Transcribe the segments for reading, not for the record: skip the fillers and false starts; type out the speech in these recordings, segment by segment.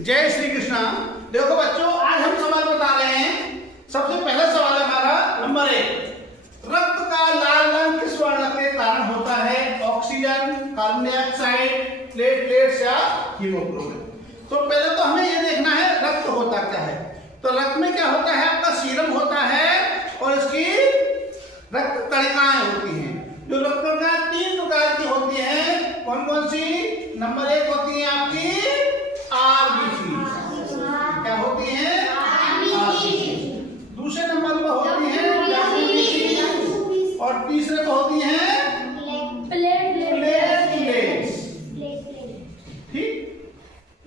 जय श्री कृष्णा। देखो बच्चों, आज हम सवाल बता रहे हैं। सबसे पहला सवाल है हमारा नंबर 1। रक्त का लाल रंग किस वर्ण के कारण होता है? ऑक्सीजन, कार्बन डाइऑक्साइड, प्लेटलेट्स या हीमोग्लोबिन। तो पहले तो हमें ये देखना है रक्त होता क्या है। तो रक्त में क्या होता है? आपका सीरम होता है और इसकी रक्त कणिकाएं होती हैं। जो रक्त कणिकाएं 3 प्रकार की होती हैं। कौन कौन सी? नंबर 1 होती है आपकी आरबीसी। क्या होती है? आरबीसी। दूसरे नंबर पर होती है डब्ल्यूबीसी और तीसरे पर होती है प्लेटलेट्स। ठीक।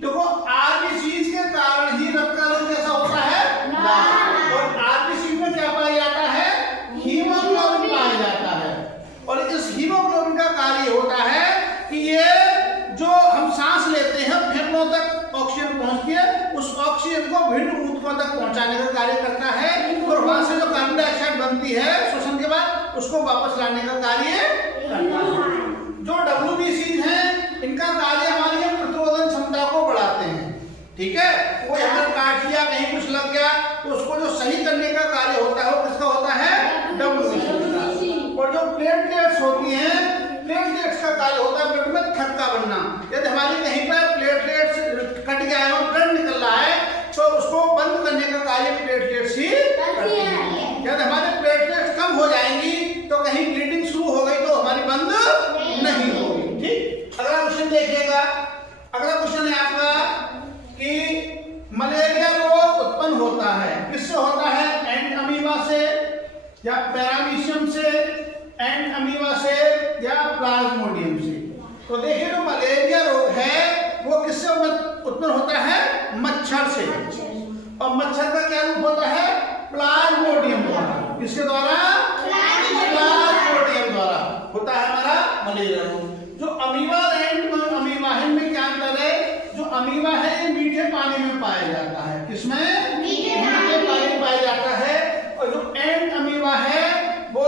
देखो आरबीसी के कारण ही रक्त का रंग कैसा होता है? लाल। और आरबीसी में क्या पाया जाता है? हीमोग्लोबिन पाया जाता है। और इस हीमोग्लोबिन का कार्य होता है कि ये जो हम सांस लेते हैं फेफड़ों तक ऑक्सीजन पहुंचती है, उस ऑक्सीजन को भिन्न ऊतकों तक पहुंचाने का कार्य करता है और वहां से जो कार्बन डाइऑक्साइड बनती है श्वसन के बाद उसको वापस लाने का कार्य करता है। जो डब्ल्यूबीसी हैं इनका कार्य हमारी प्रतिरोधन क्षमता को बढ़ाते हैं। ठीक है, कोई अगर काट लिया, कहीं कुछ लग गया तो उसको जो सही करने का कार्य होता है वो किसका होता है? डब्ल्यूबीसी का। और जो प्लेटलेट्स होती हैं, प्लेटलेट्स का कार्य होता है ब्लड में थक्का बनना। यदि हमारी कहीं पर प्लेटलेट्स कट गया है और ब्लड निकल रहा है तो उसको बंद करने का कार्य प्लेटलेट्स ही करती हैं। यदि हमारे प्लेटलेट्स कम हो जाएंगी तो कहीं ब्लीडिंग शुरू हो गई तो हमारी बंद नहीं होगी। ठीक। अगला क्वेश्चन देखिएगा। अगला क्वेश्चन है आपका कि मलेरिया रोग उत्पन्न होता है किससे होता है? एंड अमीबा से या पैरामीशियम से, एंड अमीबा से या प्लाज्मोडियम से। तो देखिए जो मलेरिया रोग है वो किससे उत्पन्न होता है? मच्छर से। और मच्छर का क्या रूप होता है? प्लाज्मोडियम द्वारा। किसके द्वारा? प्लाज्मोडियम द्वारा होता है हमारा मलेरिया रोग। जो अमीबा एंड अमीबा है में क्या अंतर है? जो अमीबा है ये मीठे पानी में पाया जाता है। किसमें? मीठे पानी में पाया जाता है। और जो एंड अमीबा है वो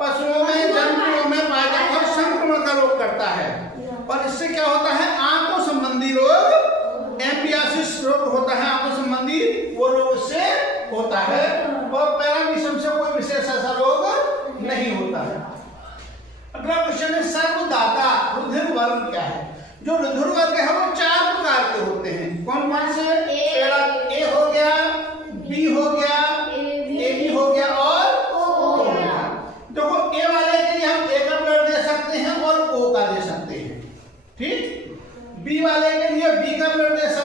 पशुओं में, जंतुओं में पाया जाता है और संक्रमण का रोग करता है। और इससे क्या होता है? आंतों संबंधी रोग, एम्बियासिस रोग होता है आंतों संबंधी, वो रोग इससे होता है। और पैरामीशियम से कोई विशेष ऐसा रोग नहीं होता है। अगला क्वेश्चन है सर्वदाता रुधिर वर्ग क्या है? जो रुधिर वर्ग है वो 4 प्रकार के होते हैं। कौन कौन